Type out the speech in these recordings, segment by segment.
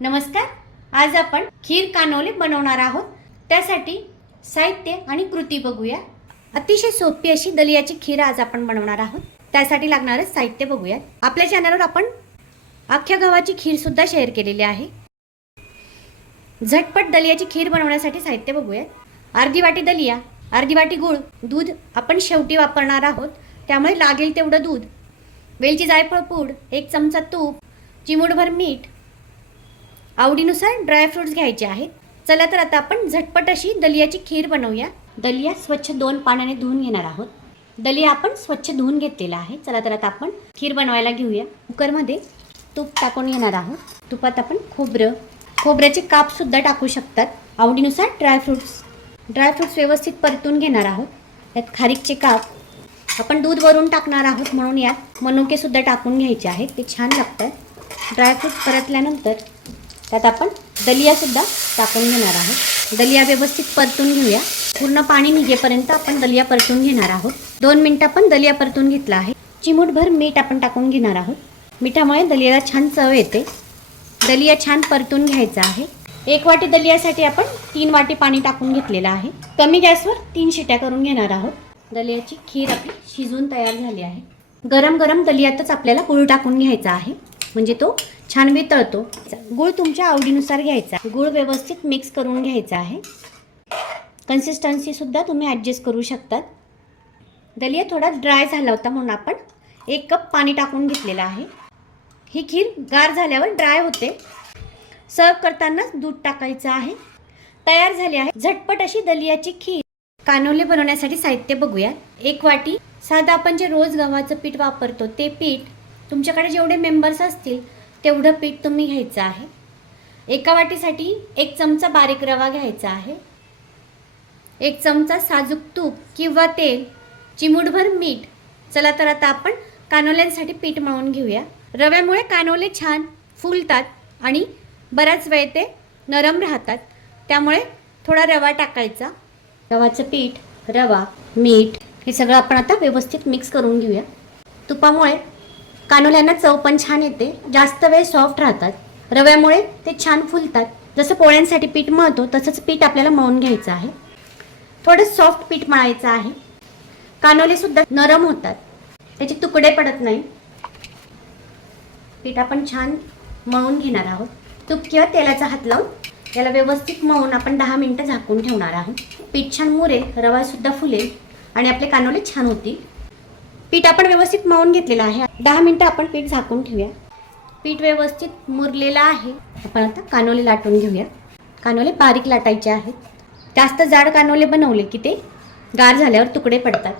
नमस्कार. आज आपण खीर कानोले बनवणार आहोत. त्यासाठी साहित्य आणि कृती बघूया. अतिशय सोपी अशी दलियाची खीर आज आपण बनवणार आहोत. त्यासाठी लागणारं साहित्य बघूयात. आपल्या चॅनलवर आपण अख्ख्या गव्हाची खीरसुद्धा शेअर केलेली आहे. झटपट दलियाची खीर बनवण्यासाठी साहित्य बघूयात. अर्धी वाटी दलिया अर्धी वाटी गूळ दूध आपण शेवटी वापरणार आहोत. त्यामुळे लागेल तेवढं दूध. वेलची जायफळ पूड एक चमचा तूप चिमूटभर मीठ आवडीनुसार ड्रायफ्रुट्स घ्यायचे आहेत. चला तर आता आपण झटपट अशी दलियाची खीर बनवूया. दलिया स्वच्छ दोन पाण्याने धुवून घेणार आहोत. दलिया आपण स्वच्छ धुवून घेतलेला आहे. चला तर आता आपण खीर बनवायला घेऊया. कुकरमध्ये तूप टाकून घेणार आहोत. तुपात आपण खोबरं खोबऱ्याचे कापसुद्धा टाकू शकतात. आवडीनुसार ड्रायफ्रुट्स ड्रायफ्रुट्स व्यवस्थित परतून घेणार आहोत. यात खारीकचे काप. आपण दूध वरून टाकणार आहोत म्हणून यात मनुकेसुद्धा टाकून घ्यायचे आहेत. ते छान लागतात. ड्रायफ्रुट्स परतल्यानंतर त्यात आपण दलियासुद्धा टाकून घेणार आहोत. दलिया व्यवस्थित परतून घेऊया. पूर्ण पाणी निघेपर्यंत आपण दलिया परतून घेणार आहोत. दोन मिनटं आपण दलिया परतून घेतला आहे. चिमूटभर मीठ आपण टाकून घेणार आहोत. मिठामुळे दलियाला छान चव येते. दलिया छान परतून घ्यायचा आहे. एक वाटी दलियासाठी आपण तीन वाटी पाणी टाकून घेतलेलं आहे. कमी गॅसवर तीन शिट्या करून घेणार आहोत. दलियाची खीर आपली शिजून तयार झाली आहे. गरम गरम दलियातच आपल्याला गुळ टाकून घ्यायचा आहे. म्हणजे तो छान वितळतो. गुळ तुमच्या आवडीनुसार घ्यायचा गुळ व्यवस्थित मिक्स करून घ्यायचा आहे. कन्सिस्टन्सीसुद्धा तुम्ही ॲडजस्ट करू शकतात. दलिया थोडा ड्राय झाला होता म्हणून आपण एक कप पाणी टाकून घेतलेलं आहे. ही खीर गार झाल्यावर ड्राय होते. सर्व करतानाच दूध टाकायचं आहे. तयार झाली आहे. झटपट अशी दलियाची खीर. कानोले बनवण्यासाठी साहित्य बघूया. एक वाटी साधं आपण जे रोज गव्हाचं पीठ वापरतो ते पीठ तुमच्याकडे जेवढे मेंबर्स असतील तेवढं पीठ तुम्ही घ्यायचं आहे. एका वाटीसाठी एक चमचा बारीक रवा घ्यायचा आहे. एक चमचा साजूक तूप किंवा तेल चिमूटभर मीठ. चला तर आता आपण कानोल्यांसाठी पीठ मळून घेऊया. रव्यामुळे कानोले छान फुलतात आणि बराच वेळ ते नरम राहतात. त्यामुळे थोडा रवा टाकायचा. रवाचं पीठ रवा मीठ हे सगळं आपण आता व्यवस्थित मिक्स करून घेऊया. तुपामुळे कानोल्यांना चव पण छान येते. जास्त वेळ सॉफ्ट राहतात. रव्यामुळे ते छान फुलतात. जसं पोळ्यांसाठी पीठ मळतो तसंच पीठ आपल्याला मळून घ्यायचं आहे. थोडं सॉफ्ट पीठ मळायचं आहे. कानोले सुद्धा नरम होतात. त्याचे तुकडे पडत नाही. पीठ आपण छान मळून घेणार आहोत. तूप किंवा तेलाचा हात लावून याला व्यवस्थित मळून आपण दहा मिनटं झाकून ठेवणार आहोत. पीठ छान मुरेल रवा सुद्धा फुलेल आणि आपले कानोले छान होतील. पीठ आपण व्यवस्थित मळून घेतलेलं आहे. दहा मिनटं आपण पीठ झाकून ठेवूया. पीठ व्यवस्थित मुरलेलं आहे. आपण आता कानोले लाटून घेऊया. कानोले बारीक लाटायचे आहेत. जास्त जाड कानोले बनवले की ते गार झाल्यावर तुकडे पडतात.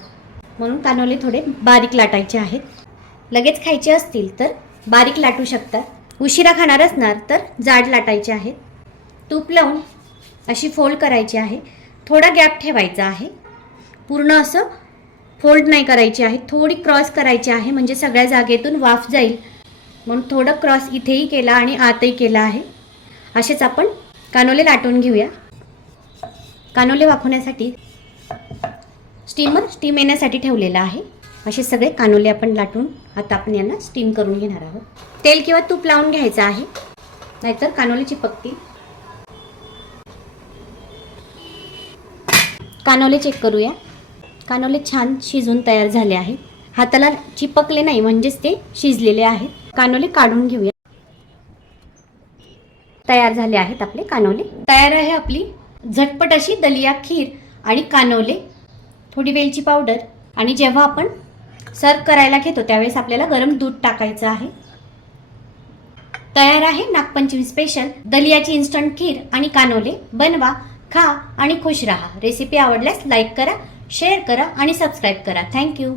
म्हणून कानोले थोडे बारीक लाटायचे आहेत. लगेच खायचे असतील तर बारीक लाटू शकतात. उशिरा खाणार असणार तर जाड लाटायचे आहेत. तूप लावून अशी फोल्ड करायची आहे. थोडा गॅप ठेवायचा आहे. पूर्ण असं फोल्ड नाही करायची आहे थोडी क्रॉस करायची आहे म्हणजे सगळ्या जागेतून वाफ जाईल. म्हणून थोडं क्रॉस इथेही केला आणि आतही केला आहे. असेच आपण कानोले लाटून घेऊया. कानोले वाफवण्यासाठी स्टीमर स्टीम येण्यासाठी ठेवलेला आहे. असे सगळे कानोले आपण लाटून आता आपण यांना स्टीम करून घेणार आहोत. तेल किंवा तूप लावून घ्यायचं आहे. नाहीतर कानोले चिपकतील. कानोले चेक करूया. कानोले छान शिजून तयार झाले आहे हाताला चिपकले नाही म्हणजेच ते शिजलेले आहेत. कानोले काढून घेऊया. तयार झाले आहेत आपले कानोले. तयार आहे आपली झटपट अशी दलिया खीर आणि कानोले. थोडी वेलची पावडर. आणि जेव्हा आपण सर्व करायला घेतो त्यावेळेस आपल्याला गरम दूध टाकायचं आहे. तयार आहे नागपंचमी स्पेशल दलियाची इन्स्टंट खीर आणि कानोले. बनवा खा आणि खुश राहा. रेसिपी आवडल्यास लाईक करा. शेअर करा आणि सबस्क्राईब करा. थँक्यू.